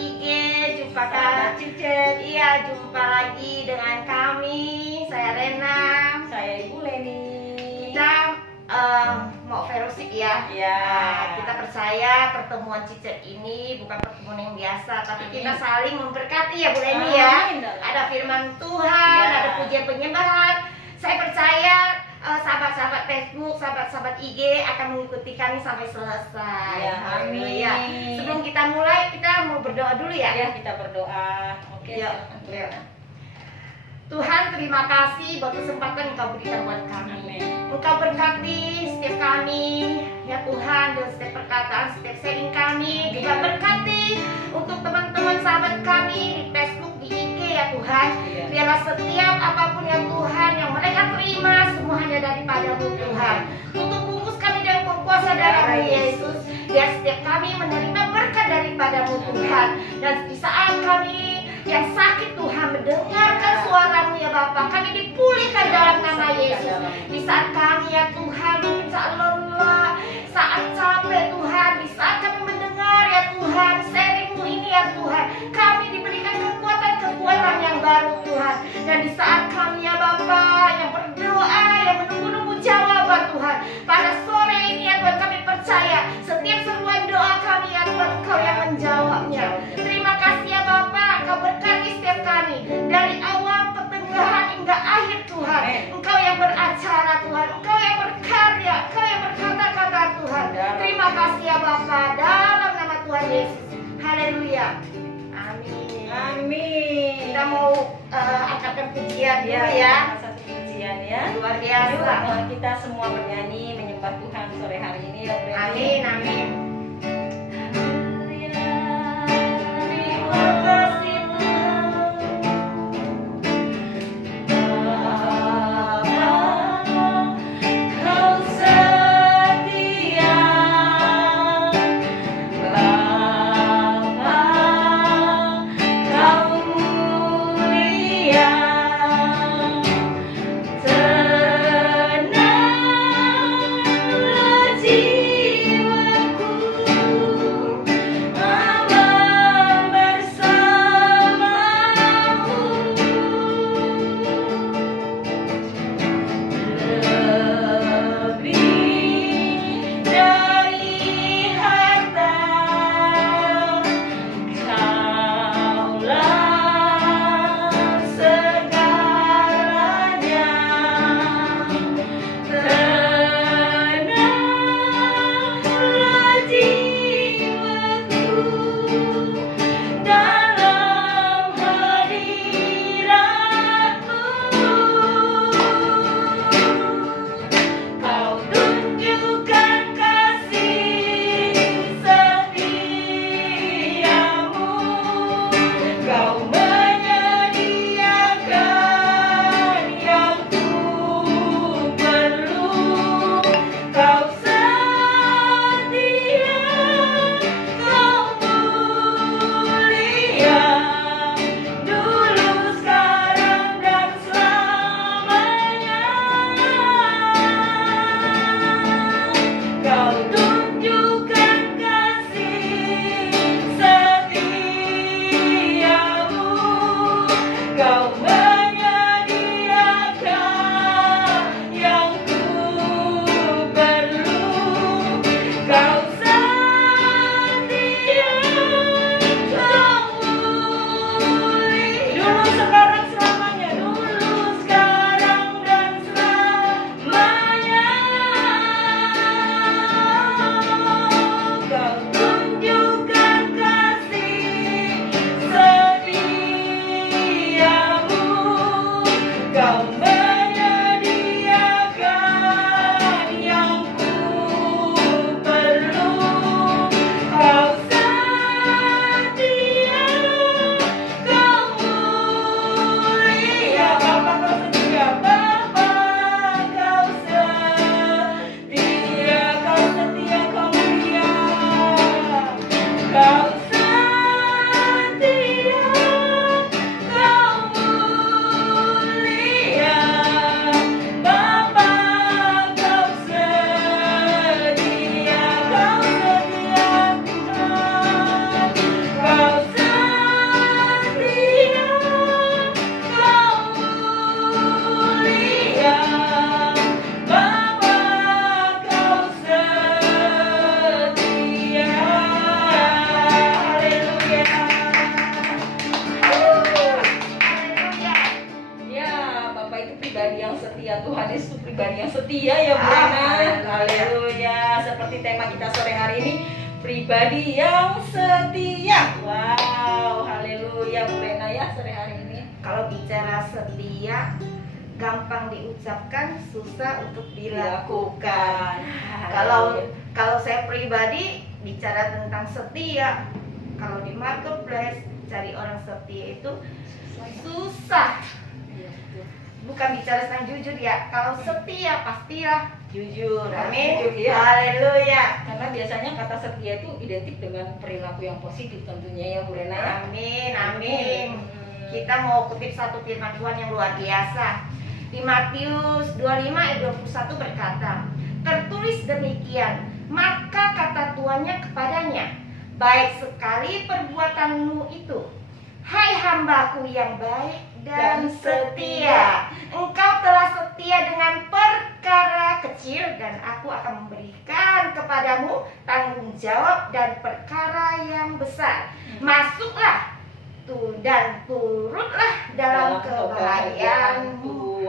IG, jumpa Sahabat Cicet. Iya, jumpa lagi dengan kami. Saya Rena. Saya Ibu Leni. Kita mau fellowship ya. Ya. Kita percaya pertemuan Cicet ini bukan pertemuan yang biasa, tapi kita saling memberkati ya Bu Leni ya. Amin. Ada firman Tuhan, Ya. ada pujian penyembahan. Saya percaya sahabat-sahabat Facebook, sahabat-sahabat IG akan mengikuti kami sampai selesai. Ya, amin. Haleluya. Sebelum kita mulai, kita mau berdoa dulu ya. Ya, kita berdoa. Oke. Yuk, yuk. Tuhan, terima kasih buat kesempatan Engkau berikan buat kami. Amin. Engkau berkati setiap kami, ya Tuhan, dan setiap perkataan, setiap sharing kami. Juga berkati untuk teman-teman sahabat kami di Facebook, di IG ya Tuhan. Iya. Biarlah setiap apapun ya Tuhan yang mereka terima semua hanya daripada-Mu Tuhan. Untuk bungkus kami dengan kuasa darah-Mu Yesus. Biar setiap kami menerima berkat daripada-Mu Tuhan. Dan di saat kami yang sakit Tuhan mendengarkan suara-Mu ya Bapa, kami dipulihkan dalam nama Yesus. Di saat kami ya Tuhan mungkin saat lelah, saat capek Tuhan, di saat kami mendengar ya Tuhan sharing-Mu ini ya Tuhan, kami diberikan kekuatan yang baru Tuhan. Dan di saat kami ya Bapa yang berdoa, yang menunggu-nunggu jawaban Tuhan, pada sore ini ya Tuhan kami percaya setiap seruan doa kami ya Tuhan Engkau yang menjawabnya. Terima kasih ya Bapa, Engkau berkati setiap kami dari awal pertengahan hingga akhir Tuhan. Engkau yang beracara Tuhan, Engkau yang berkarya, Engkau yang berkata-kata Tuhan. Terima kasih ya Bapa, dalam nama Tuhan Yesus. Haleluya. Amin. Amin. Kita mau angkatkan pujian dulu Ya, ya. satu pujian ya. Luar Yuk, biasa. kita semua bernyanyi menyembah Tuhan sore hari ini ya, Bu Leni. Amin, amin. Terima kasih Tuhan, Kau setia, Bapa, Kau mulia, tenanglah jiwaku. ya Tuhan Yesus pribadi yang setia ya Bu Rena. Haleluya. Seperti tema kita sore hari ini, pribadi yang setia. Wow, haleluya Bu Rena ya sore hari ini. Kalau bicara setia, gampang diucapkan, susah untuk dilakukan. Kalau saya pribadi bicara tentang setia, kalau di marketplace cari orang setia itu susah. Bukan bicara tentang jujur ya. Kalau setia pastilah jujur. Amin. Jujur, ya. Haleluya. Karena biasanya kata setia itu identik dengan perilaku yang positif tentunya ya Bu Rena ya. Amin, amin. Kita mau kutip satu firman Tuhan yang luar biasa. Di Matius 25 ayat 21 berkata, tertulis demikian, maka kata tuannya kepadanya, baik sekali perbuatanmu itu, hai hambaku yang baik dan setia. Engkau telah setia dengan perkara kecil, dan aku akan memberikan kepadamu tanggung jawab dan perkara yang besar. Masuklah dan turutlah dalam kebahagiaanmu.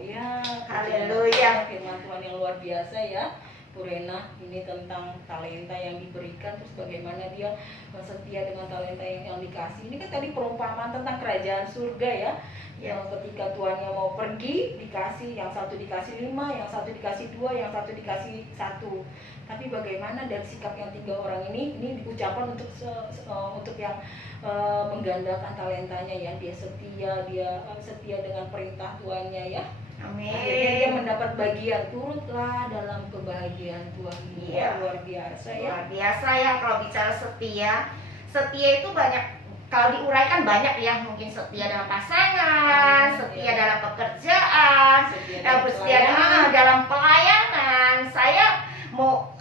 Ya, Haleluya. Firman Tuhan yang luar biasa ya Bu Rena. Ini tentang talenta yang diberikan, terus bagaimana dia setia dengan talenta yang dikasih. Ini kan tadi perumpamaan tentang kerajaan surga ya. Yang ketika tuannya mau pergi, dikasih, yang satu dikasih 5, yang satu dikasih 2, yang satu dikasih 1. Tapi bagaimana dari sikap yang 3 orang ini diucapkan untuk yang menggandakan talentanya ya. Dia setia dengan perintah tuannya ya. Amin. Akhirnya dia mendapat bagian, turutlah dalam kebahagiaan Tuhan. Iya. Luar biasa ya. Luar biasa ya kalau bicara setia. Setia itu banyak, kalau diuraikan banyak ya. Mungkin setia dalam pasangan, setia dalam pekerjaan, setia dalam pelayanan. Saya mau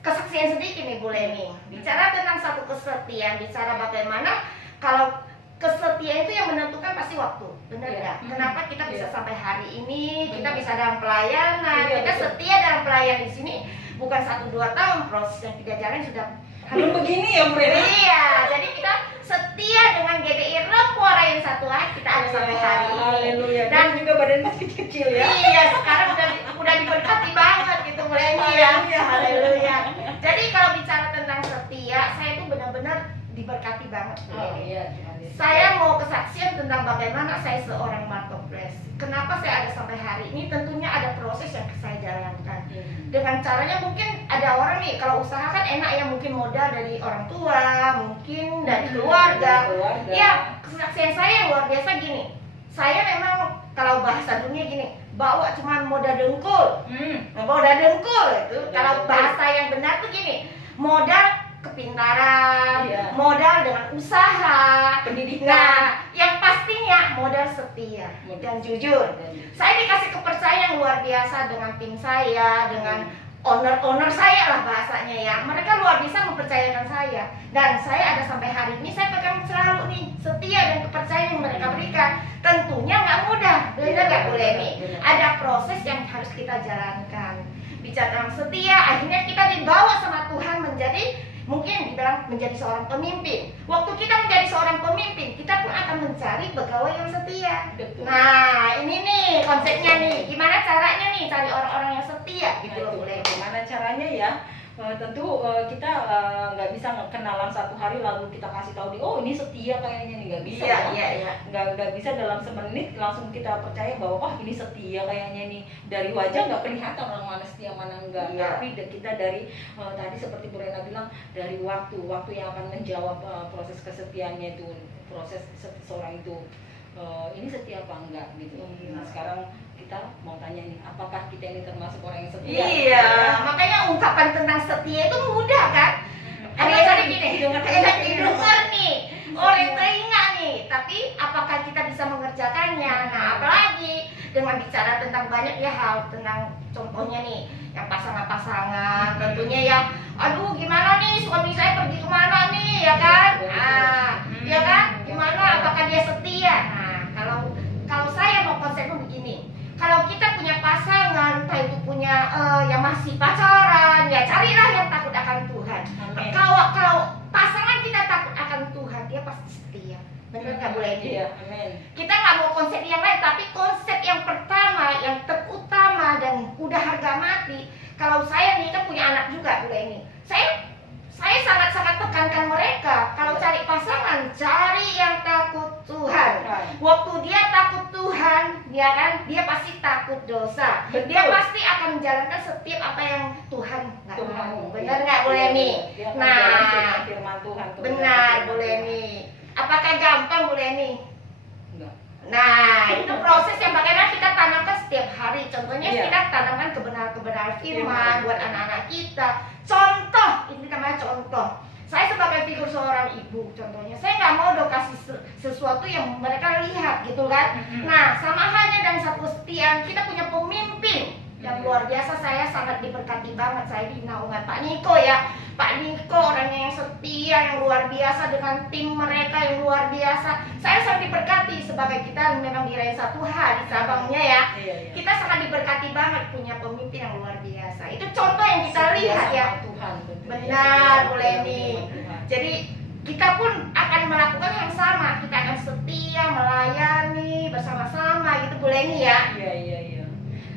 kesaksian sedikit nih Bu Leni. Bicara tentang satu kesetiaan, bicara bagaimana kalau kesetiaan itu yang menentukan pasti waktu, benar nggak? Kenapa kita bisa sampai hari ini, kita bisa dalam pelayanan, kita setia dalam pelayanan di sini bukan 1-2 tahun, proses yang 3 jalan sudah belum begini ya Bu Rena. Iya, jadi kita setia dengan GDI Rempuara yang satu kita ada sampai hari ini. Haleluya. Dan juga badan masih kecil ya. Iya, sekarang udah diberkati banget gitu Bu Leni ya. Haleluya. Jadi kalau bicara tentang setia, saya itu benar-benar diberkati banget Bu Leni. Saya mau kesaksian tentang bagaimana saya seorang marketplace. Kenapa saya ada sampai hari ini? Tentunya ada proses yang saya jalankan. Dengan caranya mungkin ada orang nih, kalau usaha kan enak ya, mungkin modal dari orang tua, mungkin dari keluarga. Ya, kesaksian saya luar biasa gini. Saya memang kalau bahasa dunia gini, bawa cuma modal dengkul. Modal dengkul itu. Kalau bahasa yang benar tuh gini, modal kepintaran, modal dengan usaha, pendidikan. Nah, yang pastinya modal setia dan jujur. Saya dikasih kepercayaan yang luar biasa dengan tim saya, dengan owner saya lah bahasanya ya. Mereka luar biasa mempercayakan saya, dan saya ada sampai hari ini. Saya pegang selalu nih setia dan kepercayaan yang mereka berikan. Tentunya nggak mudah, benar nggak Bu Leni? Ada proses yang harus kita jalankan. Bicara tentang setia, akhirnya kita dibawa sama Tuhan menjadi, mungkin dibilang menjadi seorang pemimpin. Waktu kita menjadi seorang pemimpin, kita pun akan mencari pegawai yang setia. Nah, ini nih konsepnya nih. Gimana caranya nih cari orang-orang yang setia gitu loh Bu Leni. Gimana caranya ya? Tentu kita nggak bisa kenalan satu hari lalu kita kasih tahu dia, oh ini setia kayaknya nih, nggak bisa. Iya. Nggak bisa dalam semenit langsung kita percaya bahwa oh ini setia kayaknya nih. Dari wajah nggak kelihatan orang mana setia mana enggak. Tapi kita dari tadi seperti Bu Rena bilang, dari waktu yang akan menjawab proses kesetiaannya itu, proses seseorang itu ini setia apa enggak gitu. Nah sekarang kita mau tanya nih, apakah kita ini termasuk orang yang setia? Iya, makanya ungkapan tentang setia itu mudah kan? Ada gini, enak didengar nih, oleh telinga nih. Tapi apakah kita bisa mengerjakannya? Nah, apalagi dengan bicara tentang banyak ya hal, tentang contohnya nih, yang pasangan-pasangan, tentunya ya, aduh gimana nih suami saya pergi kemana nih, ya kan? Ya kan? Gimana? Apakah dia setia? Nah, kalau saya mau konsepnya begini. Kalau kita punya pasangan, entah itu punya yang masih pacaran, ya carilah yang takut akan Tuhan. Kalau pasangan kita takut akan Tuhan, dia pasti setia. Benar nggak Bu Leni? Iya, amin. Kita nggak mau konsep yang lain, tapi konsep yang pertama kalau saya nih kan punya anak juga Bu Leni. Saya sangat-sangat tekankan mereka kalau cari pasangan, cari yang takut Tuhan. Waktu dia takut Tuhan, ya kan, dia pasti takut dosa. Betul. Dia pasti akan menjalankan setiap apa yang Tuhan nggak mau. Benar nggak Bu Iya, Leni? dia akan Nah, jalan firman Tuhan. benar Bu Leni. Apakah gampang Bu Leni? Enggak. Nah, itu proses yang bagaimana kita tanamkan setiap hari. Contohnya Iya. kita tanamkan kebenaran firman Firman. buat anak-anak kita. Contoh, ini namanya contoh. Saya sebagai figur seorang ibu, contohnya, saya nggak mau dong kasih sesuatu yang mereka lihat, gitu kan? Mhm. Nah, sama halnya dan satu setian, kita punya pemimpin yang luar biasa. Saya sangat diberkati banget. Saya di naungan Pak Niko ya. Pak Niko orangnya yang setia, yang luar biasa dengan tim mereka yang luar biasa. Saya sangat diberkati sebagai kita memang diraih satu hari cabangnya ya. Iya, iya. Kita sangat diberkati banget punya pemimpin yang luar biasa. Itu contoh yang kita Setia lihat sama ya. Tuhan, tentunya. Benar, Setia Bu sama Leni. Tuhan. Jadi kita pun akan melakukan yang sama. Kita akan setia melayani bersama-sama gitu Bu Leni ya. Iya, iya, iya.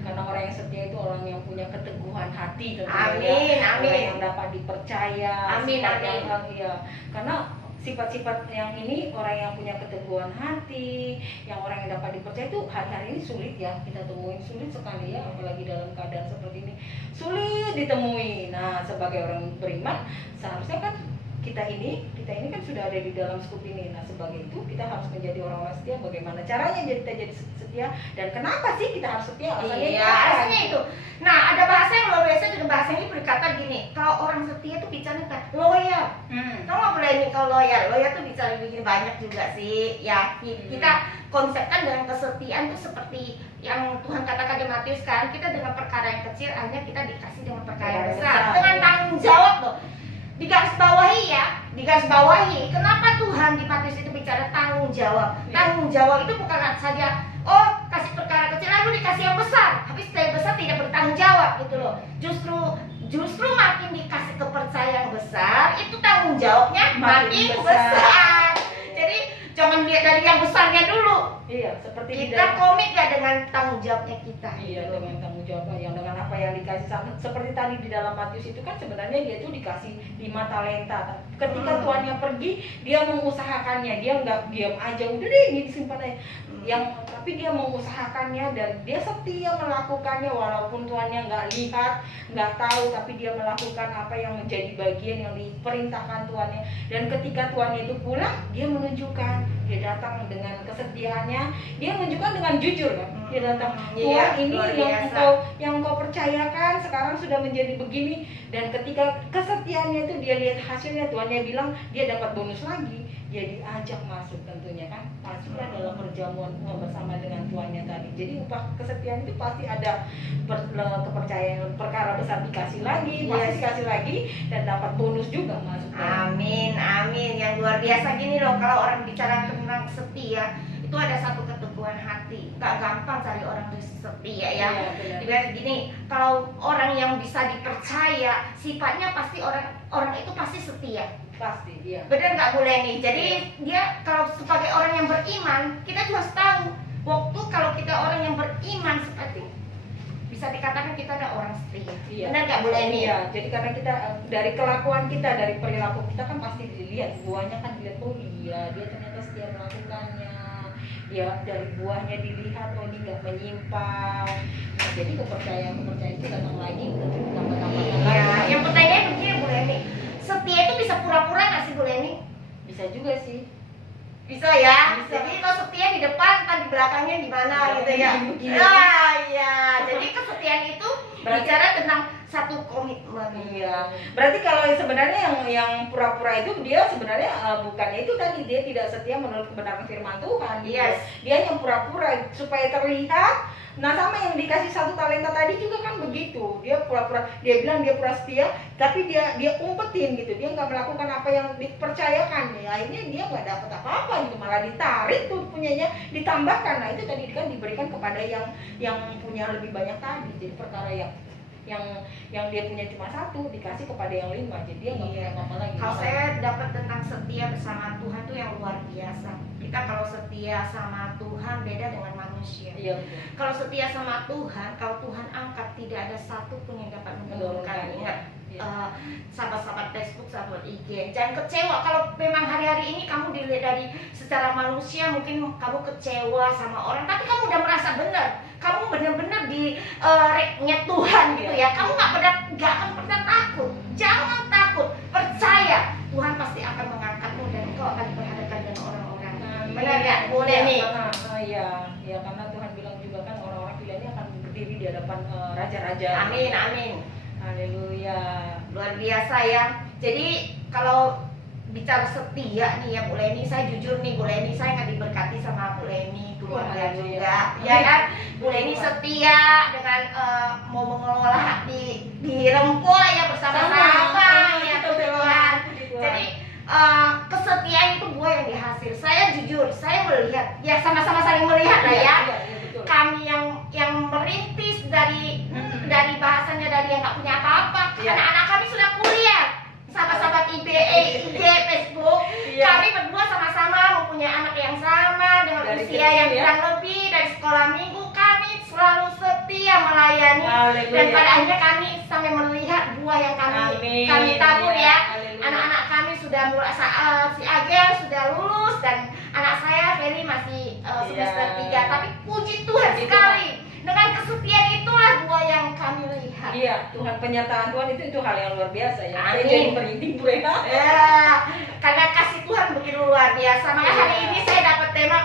Karena orang yang setia itu orang yang punya keteguhan hati tentunya. Amin, ya. amin. Orang yang dapat dipercaya. Amin, sifat amin. yang- iya. Karena sifat-sifat yang ini, orang yang punya keteguhan hati, yang orang yang dapat dipercaya itu hari-hari ini sulit ya kita temuin, sulit sekali ya, apalagi dalam keadaan seperti ini sulit ditemui. Nah, sebagai orang beriman seharusnya kan kita ini kan sudah ada di dalam skup ini. Nah, sebagai itu kita harus menjadi orang-orang setia. Bagaimana caranya kita jadi setia dan kenapa sih kita harus setia? Iya, alasannya itu. Nah, ada bahasa yang luar biasa dengan bahasa ini berkata gini, kalau orang setia itu bicara kan loyal. Kamu nggak boleh nih kalau loyal tuh bicara begini banyak juga sih. Ya, kita konsepkan dengan kesetiaan itu seperti yang Tuhan katakan di Matius kan, kita dengan perkara yang kecil hanya kita dikasih dengan perkara yang besar, dengan tanggung jawab loh. Digarisbawahi ya, digarisbawahi. Kenapa Tuhan di Matius itu bicara tanggung jawab? Tanggung jawab itu bukan saja kasih perkara kecil lalu dikasih yang besar, tapi setelah besar tidak bertanggung jawab gitu loh. Justru makin dikasih kepercayaan besar, itu tanggung jawabnya makin besar. Jadi jangan lihat dari yang besarnya dulu. Iya, seperti di Kita dalam- komit gak dengan tanggung jawabnya kita? Iya, gitu. dengan tanggung jawab yang dengan apa yang dikasih. Seperti tadi di dalam Matius itu kan sebenarnya dia tuh dikasih 5 talenta. Ketika tuannya pergi, dia mengusahakannya, dia nggak diam aja udah deh ini disimpan aja. Tapi dia mengusahakannya dan dia setia melakukannya walaupun tuannya nggak lihat, nggak tahu, tapi dia melakukan apa yang menjadi bagian yang diperintahkan tuannya. Dan ketika tuannya itu pulang, dia menunjukkan, dia datang dengan kesetiaannya, dia menunjukkan dengan jujur kan. Dia datang, Tuhan ini luar yang biasa. engkau percayakan sekarang sudah menjadi begini. Dan ketika kesetiaannya itu dia lihat hasilnya, tuannya bilang dia dapat bonus lagi, dia diajak masuk tentunya kan, masuklah dalam perjamuan bersama dengan tuannya tadi. Jadi upah kesetiaan itu pasti ada kepercayaan, perkara besar dikasih lagi, pasti dikasih lagi, dan dapat bonus juga masuk. Amin, amin. Yang luar biasa gini loh, kalau orang bicara tentang setia, itu ada satu keteguhan hati. Gak gampang cari orang yang setia ya. Iya, benar. Dibilang gini, kalau orang yang bisa dipercaya, sifatnya pasti orang itu pasti setia. Pasti, iya. Benar nggak Bu Leni? Jadi dia kalau sebagai orang yang beriman, kita juga harus tahu waktu kalau kita orang yang beriman seperti bisa dikatakan kita ada orang setia. Iya. Benar nggak Bu Leni? Iya, jadi karena kita dari kelakuan kita, dari perilaku kita kan pasti dilihat, buahnya kan dilihat, oh iya dia ternyata setia melakukannya. Ya dari buahnya dilihat, oh ini nggak menyimpang. Nah, jadi kepercayaan itu datang lagi, tentu ditambah-tambahkan Ya, lagi. yang pertanyaan begini Bu Leni, setia itu bisa pura-pura nggak sih Bu Leni? Bisa juga sih. Bisa ya. Bisa. Jadi kalau setia di depan, kan di belakangnya gimana gitu ya? Begini. Ah iya. Jadi kesetiaan itu Berarti- bicara tentang satu komitmen. Iya. Berarti kalau sebenarnya yang pura-pura itu dia sebenarnya bukannya itu tadi, dia tidak setia menurut kebenaran firman Tuhan. Gitu. Yes. Dia yang pura-pura supaya terlihat. Nah, sama yang dikasih 1 talenta tadi juga kan begitu. Dia pura-pura, dia bilang dia pura setia, tapi dia umpetin gitu. Dia nggak melakukan apa yang dipercayakan. Ya, akhirnya dia nggak dapat apa-apa gitu, malah ditarik tuh punyanya, ditambahkan. Nah, itu tadi kan diberikan kepada yang punya lebih banyak tadi. Jadi perkara yang dia punya cuma 1 dikasih kepada yang 5. Jadi dia nggak punya apa-apa lagi. Kalau saya dapat tentang setia bersama Tuhan tuh yang luar biasa. Kita kalau setia sama Tuhan beda dengan manusia. manusia. Iya betul. Kalau setia sama Tuhan, kalau Tuhan angkat, tidak ada satu pun yang dapat menurunkan. Ingat, sahabat-sahabat Facebook, sahabat IG, jangan kecewa kalau memang hari-hari ini kamu dilihat dari secara manusia mungkin kamu kecewa sama orang, tapi kamu udah merasa benar, kamu benar-benar di reknya Tuhan gitu ya. Kamu nggak akan pernah takut. Jangan takut, percaya Tuhan pasti akan mengangkatmu dan engkau akan diperhadapkan dengan orang-orang. Benar ya? Boleh nih. Ya karena Tuhan bilang juga kan orang-orang pilihannya akan berdiri di hadapan raja-raja. Amin, amin. Haleluya. Luar biasa ya. Jadi kalau bicara setia nih ya Bu Leni, saya jujur nih Bu Leni, saya nggak diberkati sama Bu Leni, keluarga juga. Ya kan? Bu Leni setia dengan mau mengelola di Rempoa ya bersama-sama ya Tuhan. Jadi kesetiaan itu buah yang dihasil. Saya jujur, saya melihat ya sama-sama saling melihat lah ya. Kami yang merintis dari bahasanya dari yang nggak punya apa-apa. Anak-anak kami sudah kuliah. Sahabat-sahabat IG, Facebook, kami berdua sama-sama mempunyai anak yang sama dengan Dari usia yang kurang lebih. Dari sekolah minggu kami selalu setia melayani. Dan pada akhirnya kami sampai melihat buah yang kami tabur ya. Anak-anak kami sudah mulai, si Agel sudah lulus dan anak saya Feli masih semester 3. Tapi puji Tuhan sekali, dengan kesetiaan itulah buah yang kami lihat. Iya, Tuhan, penyertaan Tuhan itu hal yang luar biasa ya. Amin. Saya jadi merinding Bu Rena. Ya, karena kasih Tuhan begitu luar biasa. Makanya hari ini saya dapat tema,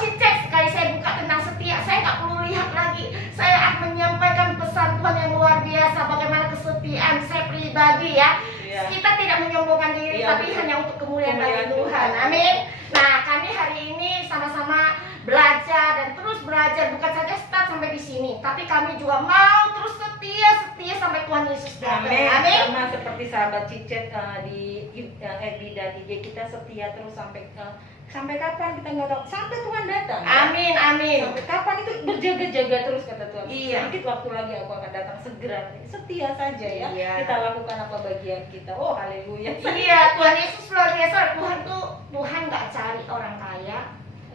Cicek, sekali saya buka tentang setia, saya nggak perlu lihat lagi. Saya akan menyampaikan pesan Tuhan yang luar biasa, bagaimana kesetiaan saya pribadi ya. Kita tidak menyombongkan diri, tapi hanya untuk kemuliaan bagi Tuhan. Amin. Nah, kami hari ini sama-sama belajar dan terus belajar, bukan saja start sampai di sini, tapi kami juga mau terus setia sampai Tuhan Yesus datang. Amin. Sama seperti sahabat Cicet di FB dan IG, kita setia terus sampai kapan kita nggak tahu, sampai Tuhan datang. Amin, amin. Sampai kapan itu berjaga-jaga terus kata Tuhan. Iya. Sedikit waktu lagi aku akan datang, segera. Setia saja ya. Iya. Kita lakukan apa bagian kita. Oh haleluya. Iya, Tuhan Yesus luar biasa. Tuhan nggak cari orang kaya,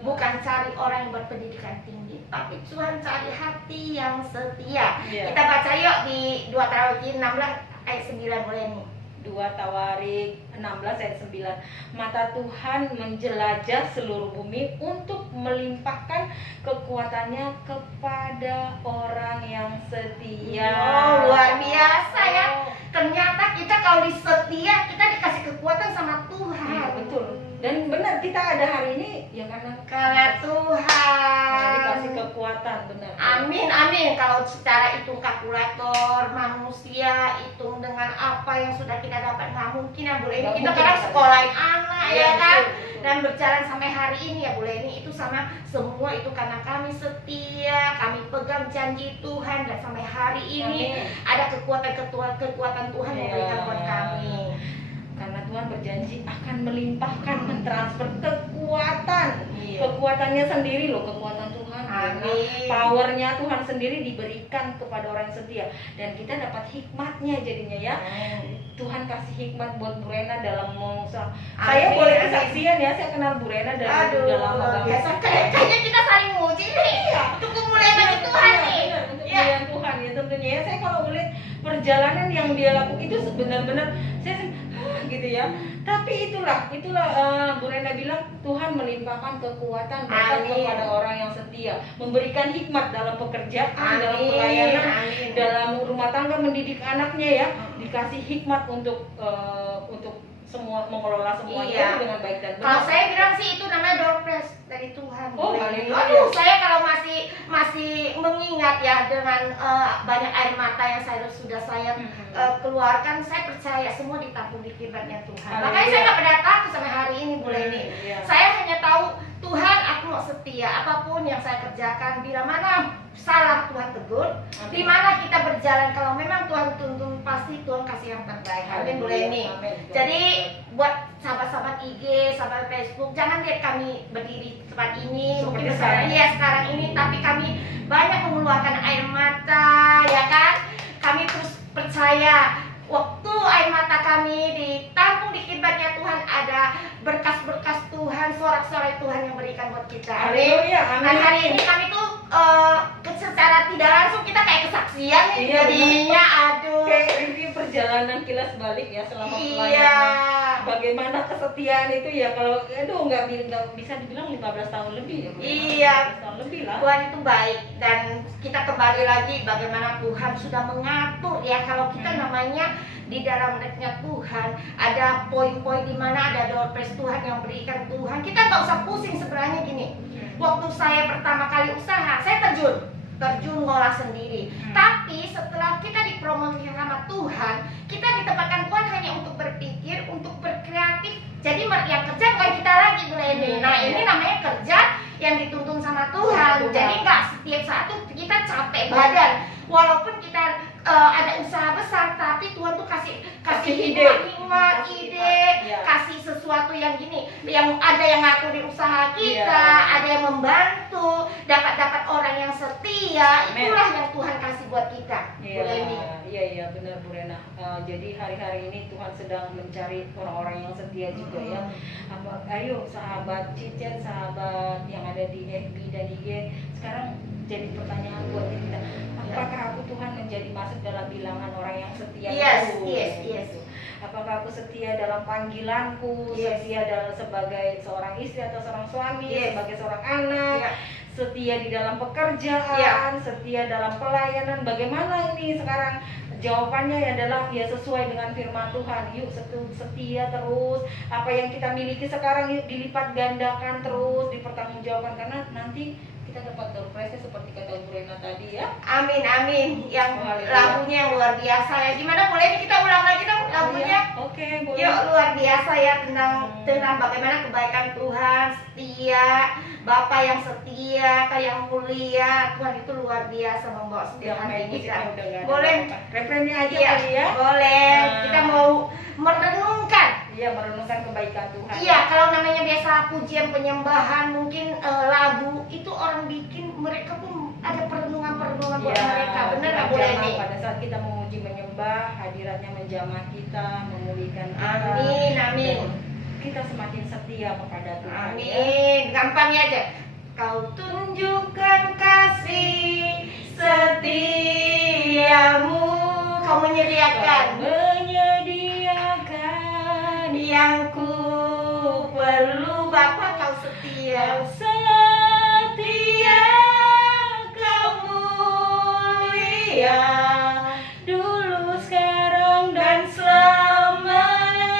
bukan cari orang yang berpendidikan tinggi, tapi Tuhan cari hati yang setia. Iya. Kita baca yuk di 2 Tawarikh 16 ayat 9 boleh nih. 2 Tawarikh 16 ayat 9. Mata Tuhan menjelajah seluruh bumi untuk melimpahkan kekuatannya kepada orang yang setia. Oh, luar biasa ya. Ternyata kita kalau disetia, kita dikasih kekuatan sama Tuhan. Iya, betul. Dan benar, kita ada hari ini ya karena Tuhan dikasih kekuatan, benar. Amin, amin. Kalau secara hitung kalkulator manusia hitung dengan apa yang sudah kita dapat, nggak mungkin ya Bu Leni. Nggak Kita mungkin. kadang sekolahin anak Iya, ya kan, betul, betul. dan berjalan sampai hari ini ya Bu Leni, itu sama semua itu karena kami setia, kami pegang janji Tuhan, dan sampai hari ini Amin. ada kekuatan Tuhan yang Iya. berikan buat kami. Karena Tuhan berjanji akan melimpahkan, mentransfer kekuatan. Iya. Kekuatannya sendiri loh, kekuatan Tuhan. Amin. Powernya Tuhan sendiri diberikan kepada orang yang setia. Dan kita dapat hikmatnya jadinya ya. Tuhan kasih hikmat buat Bu Rena dalam mengusaha. Saya Amin, boleh amin. kesaksian ya, saya kenal Bu Rena dari Aduh, udah lama luar banget. biasa. Kayaknya kita saling muji nih. Untuk kemuliaan bagi Tuhan nih. Benar, untuk Ya. kemuliaan Tuhan ya tentunya ya. Saya kalau melihat perjalanan yang dia lakukan itu benar-benar saya gitu ya. Tapi itulah Bu Rena bilang Tuhan melimpahkan kekuatan berkat Amin. kepada orang yang setia, memberikan hikmat dalam pekerjaan, dalam Amin, pelayanan, amin. dalam rumah tangga, mendidik anaknya ya, dikasih hikmat untuk semua mengelola semuanya Iya. dengan baik dan benar. Kalau saya bilang sih itu namanya door prize dari Tuhan. Oh, Boleh. haleluya. Aduh, saya kalau masih mengingat ya dengan banyak air mata yang sudah saya keluarkan, saya percaya semua ditampung di firman-Nya Tuhan. Haleluya. Makanya saya nggak pernah takut sampai hari ini Bu Leni. Iya. Saya hanya tahu Tuhan, aku mau setia apapun yang saya kerjakan. Bila mana salah Tuhan tegur, di mana kita berjalan, kalau memang Tuhan tuntun pasti Tuhan kasih yang terbaik. Amin Bu Leni. Amin. Jadi buat sahabat-sahabat IG, sahabat Facebook, jangan lihat kami berdiri di tempat ini, mungkin Seperti sekarang. sekarang ini, tapi kami banyak mengeluarkan air mata, ya kan? Kami terus percaya waktu air mata kami ditampung di kiblatnya Tuhan, ada berkas-berkas Tuhan, sorak-sorai Tuhan yang berikan buat kita. Amin. Haleluya, amin. Dan hari ini kami tuh kasihan nih Iya, jadinya, aduh. Kayak review perjalanan kilas balik ya selama Iya. pelayanan. Bagaimana kesetiaan itu ya, kalau aduh nggak bisa dibilang 15 tahun lebih ya. Bu. Iya. 15 tahun lebih lah. Tuhan itu baik, dan kita kembali lagi bagaimana Tuhan sudah mengatur ya. Kalau kita namanya di dalam regnnya Tuhan, ada poin-poin di mana ada doorpress Tuhan yang berikan Tuhan. Kita nggak usah pusing sebenarnya gini. Waktu saya pertama kali usaha, saya terjun ngolah sendiri. Tapi setelah kita dipromosi sama Tuhan, kita ditempatkan Tuhan hanya untuk berpikir, untuk berkreatif. Jadi yang kerja bukan kita lagi, Bu Leni. Nah, ini namanya kerja yang dituntun sama Tuhan. Jadi nggak setiap saat tuh kita capek badan. Walaupun kita ada usaha besar, tapi Tuhan tuh kasih hikmat, ide, kasih sesuatu yang gini, yang ada yang ngaturin usaha kita, ada yang membantu, dapat orang yang setia. Itulah yang Tuhan kasih buat kita, Bu Leni. Iya benar Bu Rena. Jadi hari-hari ini Tuhan sedang mencari orang-orang yang setia juga ya. Ayo sahabat Cicet, sahabat yang ada di FB dan IG, sekarang jadi pertanyaan buat kita, apakah aku Tuhan masuk dalam bilangan orang yang setia? Yes. Apakah aku setia dalam panggilanku, setia dalam sebagai seorang istri atau seorang suami, sebagai seorang anak, setia di dalam pekerjaan, setia dalam pelayanan? Bagaimana ini sekarang? Jawabannya adalah ya sesuai dengan firman Tuhan. Yuk setia terus. Apa yang kita miliki sekarang yuk dilipat gandakan terus, dipertanggungjawabkan, karena nanti kita dapat doorpress seperti kata Bu Rena tadi ya. Amin. Yang lagunya yang luar biasa ya. Gimana, boleh kita ulang lagi dong lagunya? Oke, boleh. Yuk, luar biasa ya, tentang bagaimana kebaikan Tuhan, setia, Bapa yang setia, yang mulia. Tuhan itu luar biasa membawa setiap hati kita. Boleh refrennya aja kali ya. Boleh. Kita mau merenungkan. Iya, merenungkan kebaikan Tuhan. Iya, kalau namanya biasa pujian penyembahan, mungkin lagu itu orang bikin, mereka pun ada perenungan-perenungan buat mereka. Benar nggak Bu Leni? Pada saat kita memuji menyembah, hadiratnya menjamah kita, memulihkan kita. Amin. Kita semakin setia kepada Tuhan. Amin. Gampang ya aja. Kau tunjukkan kasih setiamu, kau menyediakan yang ku perlu. Bapa, kau setia. Kau mulia, dulu, sekarang, dan selamanya.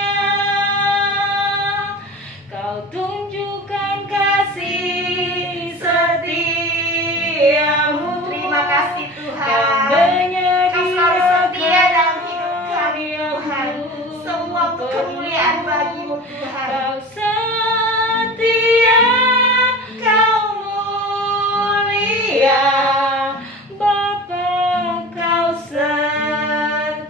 Kau tunjukkan kasih setiamu. Terima kasih Tuhan. Kau selalu setia dalam hidup kami Tuhan. Semua kemuliaan bagimu Tuhan. Kau setia, kau mulia, Bapa, kau setia.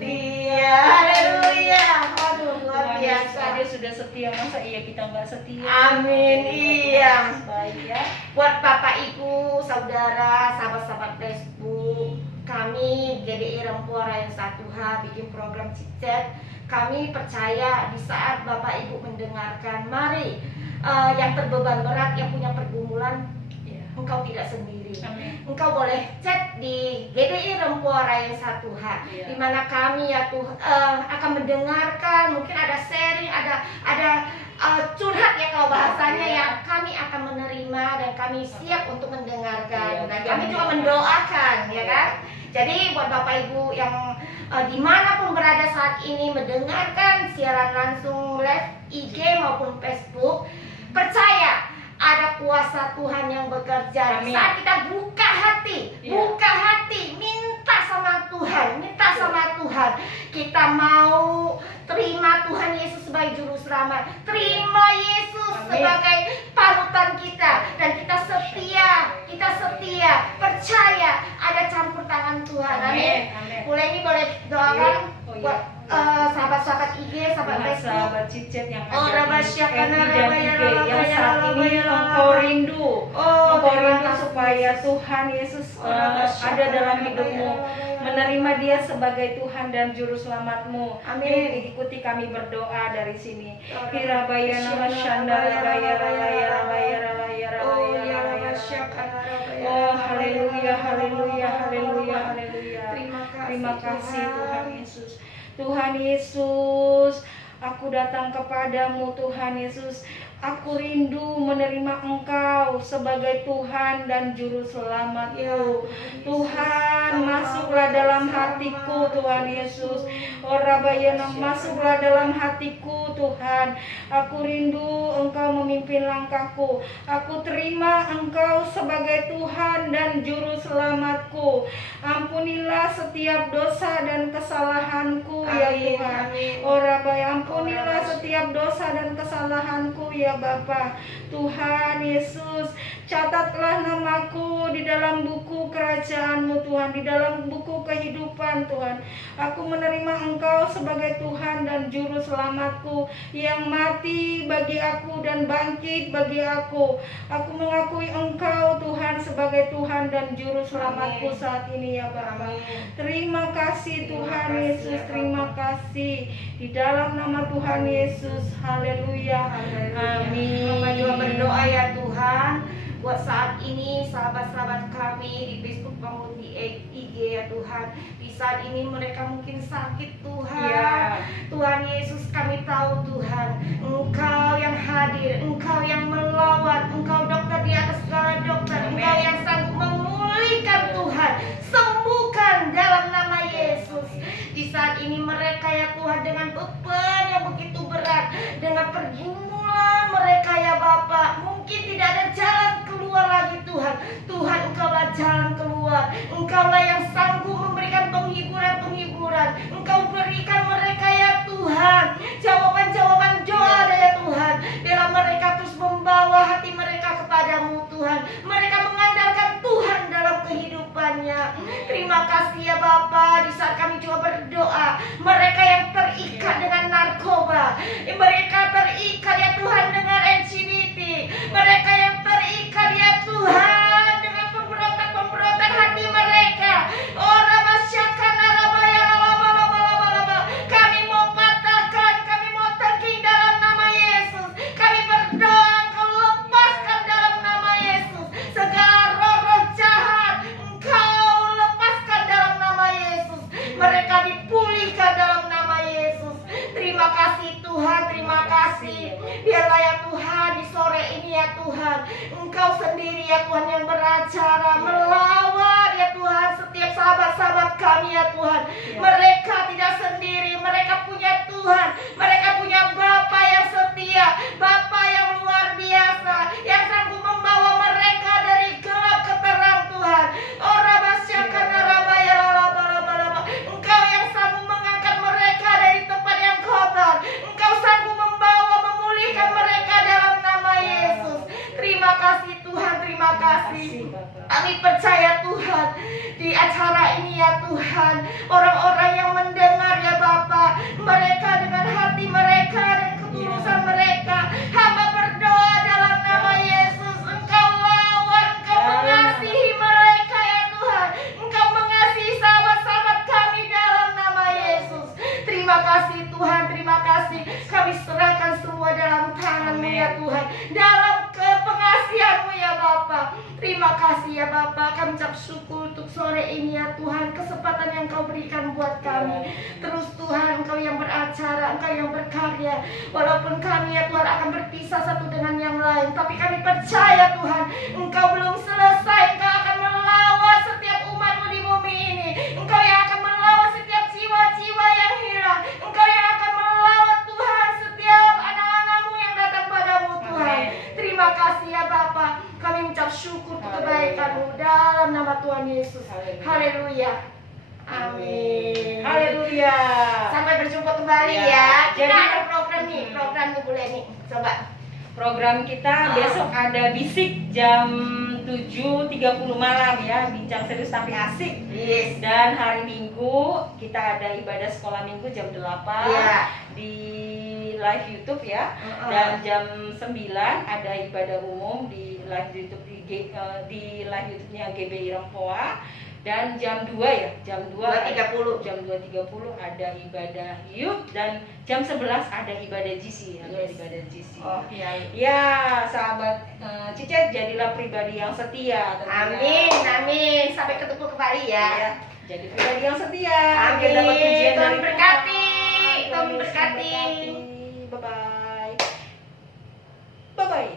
Haleluya. Aduh, luar biasa. Dia sudah setia, masa iya kita nggak setia? Amin. Iya. Baik ya. Buat Bapak Ibu, saudara, sahabat-sahabat Facebook, kami GDI Rempuara yang 1H bikin program Cicet. Kami percaya di saat Bapak Ibu mendengarkan, mari yang terbeban berat, yang punya pergumulan, engkau tidak sendiri. Amin. Engkau boleh chat di GDI Rempuara yang 1H, di mana kami ya Tuhan akan mendengarkan, mungkin ada sharing, ada curhat ya kalau bahasanya ya. Kami akan menerima dan kami siap untuk mendengarkan, dan kami juga mendoakan ya kan. Jadi buat Bapak Ibu yang dimanapun berada saat ini mendengarkan siaran langsung live IG maupun Facebook, percaya ada kuasa Tuhan yang bekerja. Amin. Saat kita buka hati, minta sama Tuhan, kita mau terima Tuhan Yesus sebagai juru selamat, terima Yesus sebagai panutan kita, dan kita setia, percaya ada campur tangan Tuhan. Amin. Boleh doakan buat sahabat-sahabat IG, sahabat Cicet yang ada ada di FB dan IG yang saat ini engkau rindu supaya Tuhan Yesus ada dalam hidupmu, menerima Dia sebagai Tuhan dan Juru Selamatmu. Amin. Ikuti kami berdoa dari sini. Hirabaya nama Shandara Raya Raya Raya Raya Raya. Oh haleluya haleluya haleluya haleluya. terima kasih Tuhan Yesus. Tuhan Yesus, aku datang kepadamu Tuhan Yesus. Aku rindu menerima Engkau sebagai Tuhan dan Juru Selamatku. Tuhan, masuklah dalam hatiku Tuhan Yesus. Orabayana, masuklah dalam hatiku Tuhan. Aku rindu Engkau memimpin langkahku. Aku terima Engkau sebagai Tuhan dan Juru Selamatku. Ampunilah setiap dosa dan kesalahanku ya Tuhan. Orabaya, ampunilah setiap dosa dan kesalahanku ya Bapa. Tuhan Yesus, catatlah namaku di dalam buku kerajaan-Mu Tuhan, di dalam buku kehidupan Tuhan. Aku menerima Engkau sebagai Tuhan dan Juru Selamatku yang mati bagi aku dan bangkit bagi aku. Aku mengakui Engkau Tuhan sebagai Tuhan dan Juru Selamatku saat ini ya Bapa. Terima kasih Tuhan Yesus, terima kasih di dalam nama Tuhan Yesus. Haleluya. Amin. Mama juga berdoa ya Tuhan, buat saat ini sahabat-sahabat kami di Facebook maupun di IG ya Tuhan. Di saat ini mereka mungkin sakit Tuhan. Ya. Tuhan Yesus, kami tahu Tuhan, Engkau yang hadir, Engkau yang melawat, Engkau dokter di atas segala dokter. Amen. Engkau yang sanggup memulihkan Tuhan. Sembuhkan dalam nama Yesus. Di saat ini mereka ya Tuhan dengan beban yang begitu berat, dengan pergumulan mereka ya Bapak, mungkin tidak ada jalan keluar lagi Tuhan. Tuhan, Engkaulah jalan keluar. Engkaulah yang sanggup memberikan penghiburan. Engkau berikan mereka ya Tuhan jawaban-jawaban doa ya Tuhan. Bila mereka terus membawa hati mereka kepadamu Tuhan, mereka mengandalkan Tuhan dalam kehidupannya. Terima kasih ya Bapa. Di saat kami juga berdoa, mereka yang terikat dengan narkoba, mereka terikat ya Tuhan dengan LGBT, mereka yang terikat ya Tuhan dengan pemberontak hati mereka. Oh Rabasyakana Rabaya Lalabalabalabalaba. Kami mau patahkan, kami mau tangking dalam nama Yesus. Kami berdoa, Engkau lepaskan dalam nama Yesus. Segala roh-roh jahat, Engkau lepaskan dalam nama Yesus. Mereka dipulihkan dalam nama Yesus. Terima kasih Tuhan, terima kasih. Biarlah ya Tuhan di sore ini ya Tuhan, Engkau sendiri ya Tuhan yang beracara melawan ya Tuhan setiap sahabat-sahabat kami ya Tuhan. Mereka tidak sendiri, mereka punya Tuhan, mereka punya Bapa yang setia, Bapa yang luar biasa, yang sanggup membawa mereka dari gelap ke terang Tuhan. Oh Rabasyakana Rabaya Lalabalaba. Engkau yang sanggup mengangkat mereka dari tempat yang kotor. Engkau sanggup membawa, memulihkan mereka dalam nama Yesus. Terima kasih Tuhan, terima kasih. Kami percaya Tuhan, di acara ini ya Tuhan, orang-orang yang mendengar ya Bapa, mereka dengan hati mereka dan ketulusan mereka, hamba berdoa dalam nama Yesus. Engkau lawan, Engkau mengasihi mereka ya Tuhan. Engkau mengasihi sahabat-sahabat kami dalam nama Yesus. Terima kasih Tuhan, terima kasih. Kami serahkan semua dalam tangan-Mu ya Tuhan, dalam pengasihan-Mu ya Bapa. Terima kasih ya Bapa. Kami ucap syukur untuk sore ini ya Tuhan, kesempatan yang Kau berikan buat kami. Terus Tuhan, Engkau yang beracara, Engkau yang berkarya. Walaupun kami ya Tuhan akan berpisah satu dengan yang lain, tapi kami percaya Tuhan, Engkau belum selesai. Engkau akan melawan setiap umat-Mu di bumi ini. Engkau yang akan melawan setiap jiwa-jiwa yang hilang. Engkau yang akan melawan Tuhan setiap anak-anak-Mu yang datang padamu Tuhan. Terima kasih ya Bapa. Kami mengucap syukur untuk kebaikan-Mu dalam nama Tuhan Yesus. Haleluya. Amin. Haleluya. Sampai berjumpa kembali Ya. ya. Kita Jadi- ada program nih. Programnya boleh nih. Coba. Program kita besok ada bisik jam 7.30 malam ya, bincang serius tapi asik. Yes. Dan hari Minggu kita ada ibadah sekolah Minggu jam 8 Iya. di live YouTube ya. Dan jam 9 ada ibadah umum di live YouTube di live YouTube-nya GBI Rempoa. Dan jam 2 ya, jam 2.30 ada ibadah youth, dan jam 11 ada ibadah GC, Yes. ibadah GC. Oh, iya. Ya, sahabat Cice, jadilah pribadi yang setia tentunya. Amin, amin. Sampai ketemu kembali ya. Ya, Jadi pribadi yang setia. Amin. Biar dapat pujian Tuhan dari berkati. Tuhan. Tuhan berkati. Bye bye. Bye bye.